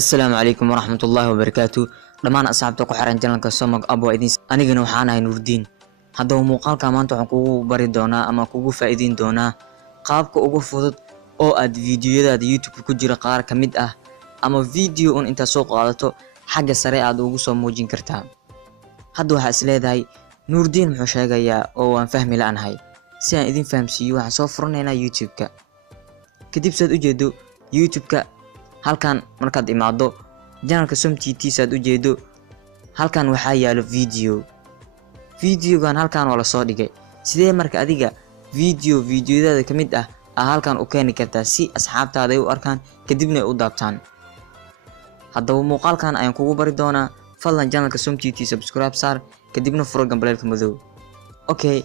السلام عليكم ورحمة الله وبركاته. دمان أصحابتك وحرن جنالك سمك أبو إدين أنيقنا وحانا نوردين هذا موقالك maanta waxaan kugu bari doonaa ama kugu faa'iideyn doonaa qaabka ugu fudud oo aad fiidiyoyada YouTube ku jira qaar kamid ah ama video on inta soo qaadato xagga sare aad ugu soo muujin kartaa. hadda waxa isleedahay Nuurdiin muxuu sheegayaa oo aan fahmi la'aanahay si aan idin fahamsiiyo waxaan soo furnaynaa YouTube-ka. kadib saad u jeedo YouTube-ka halkan markaad imaado channelka SomTT saad u jeedo halkan waxaa yaalo videogan halkan waa la soo dhigay. sidee marka adiga videoyada kamid ah halkan u keeni kartaa si asxaabtaada ay u arkaan kadibna u daabtaan. haddaba muuqaalkan ayaan kugu bari doonaa. fadlan channelka SomTT subscribe saar kadibna furo gambaleelka madow. okay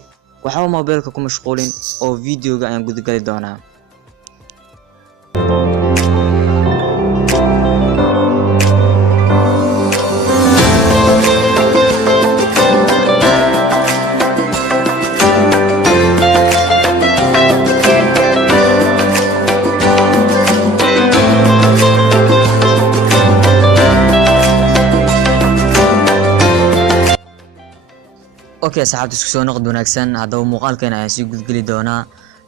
waxaa mobilka ku mashquulin oo videoga ayaan gudagali doonaa. okay asxaabta isku soo noqod wanaagsan. haddaba muuqaalkan ayaan sii gudgeli doonaa.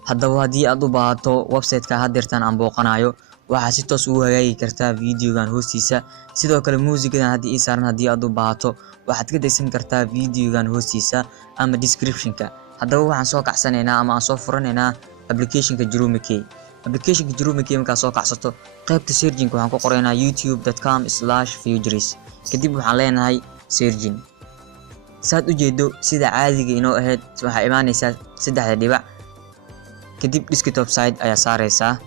haddaba haddii aad u baahato website-ka haddeertan aan booqanayo waxaa si toos ugu hagaagi kartaa videogan hoostiisa. sidoo kale muusigadan haddii ii saaran haddii aad u baahato waxaad ka degsan kartaa videogan hoostiisa ama description-ka. haddaba waxaan soo kacsanaynaa ama aan soo furanaynaa application-ka Jurumikey. application-ka Jurumikey markaa soo kacsato qaybta searching waxaan ku qoraynaa youtube.com/futuris. kadib waxaan leenahay searching. saad u jeedo sida caadiga inoo ahayd waxa imaanaysa saddexda dhibac kadib desktop side ayaa saaraysaa.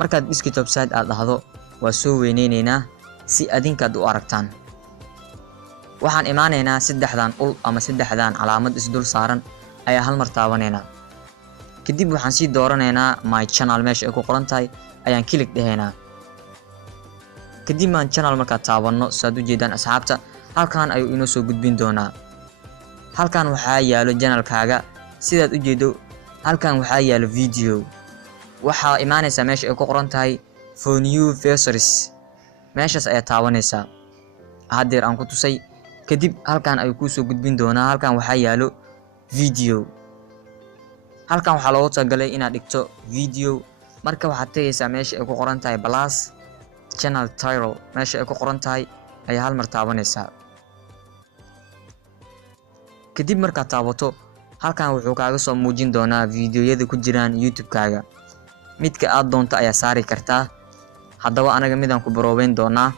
markaad desktop side aad dhahdo waa soo weyneyneynaa si adinkaad u aragtaan. waxaan imaanaynaa saddexdan ul ama saddexdan calaamad isdul saaran ayaa hal mar taabanaynaa. kadib waxaan sii dooranaynaa my channel meesha ay ku qoran tahay ayaan click dhahaynaa. kadib maan channel markaa taabano saad u jeedaan asxaabta halkan ayuu inoo soo gudbin doonaa. halkan waxaa yaalo channelkaaga sidaad u jeedo halkan waxaa yaalo video. waxaa imaanaysaa meesha ay ku qoran tahay for new viewers meeshaas ayaa taabanaysaa haddeer aan ku tusay. kadib halkan ayuu kuu soo gudbin doonaa. halkan waxaa yaalo video. halkan waxaa loogu talagalay inaad dhigto video. marka waxaad tagaysaa meesha ay ku qoran tahay plus channel title meesha ay ku qoran tahay ayaa hal mar taabanaysaa. kadib markaad taabato halkan wuxuu kaaga soo muujin doonaa videoyada ku jiraan YouTube-kaaga. midka aad doonto ayaa saari kartaa. haddaba anaga midaan ku baroobeyn doonaa.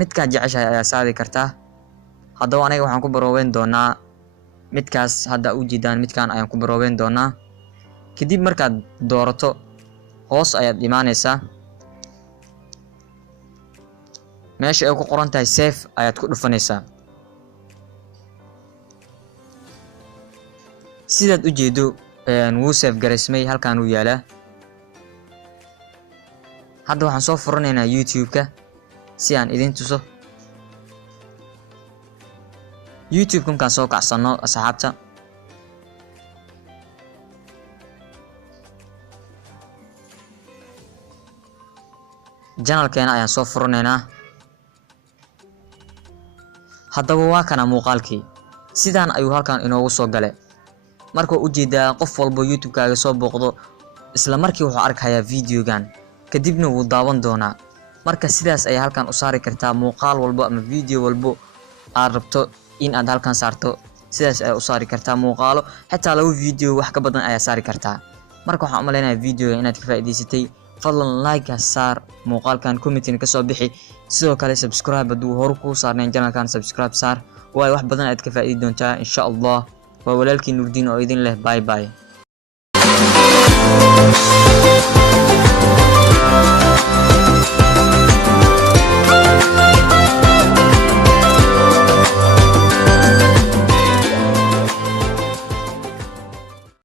midkaad jeceshahay ayaa saari kartaa. haddaba anaga waxaan ku baroobeyn doonaa midkaas hadda u jeedaan midkaan ayaan ku baroobeyn doonaa. kadib markaad doorato hoos ayaad imaanaysaa meesha ay ku qoran tahay save ayaad ku dhufanaysaa. sidaad u jeedo wuu save garaysmay halkan uu yaalaa. hadda waxaan soo furanaynaa YouTube-ka si aan idin tuso. YouTube-ka markaan soo kacsano asxaabta channelkeena ayaan soo furanaynaa. haddaba waa kana muuqaalkii sidaan ayuu halkan inoogu soo galay. marka u jeedaa qof walba YouTube-kaaga soo booqdo isla markii wuxuu arkayaa videogan kadibna wuu daawan doonaa. marka sidaas ayaa halkan u saari kartaa muuqaal walbo ama video walbo aad rabto in aad halkan saarto. sidaas ayaa u saari kartaa muuqaalo xitaa laba video wax ka badan ayaa saari kartaa. marka waxaan u maleynayaa videoga inaad ka faa'iideysatay. fadlan like saar muuqaalkan comment-na ka soo bixi. sidoo kale subscribe hadduu hore kuu saarnayn channelkan subscribe saar waayo wax badan aad ka faa'iidi doontaa insha Allah. waa walaalkii Nuurdiin oo idin leh bye bye.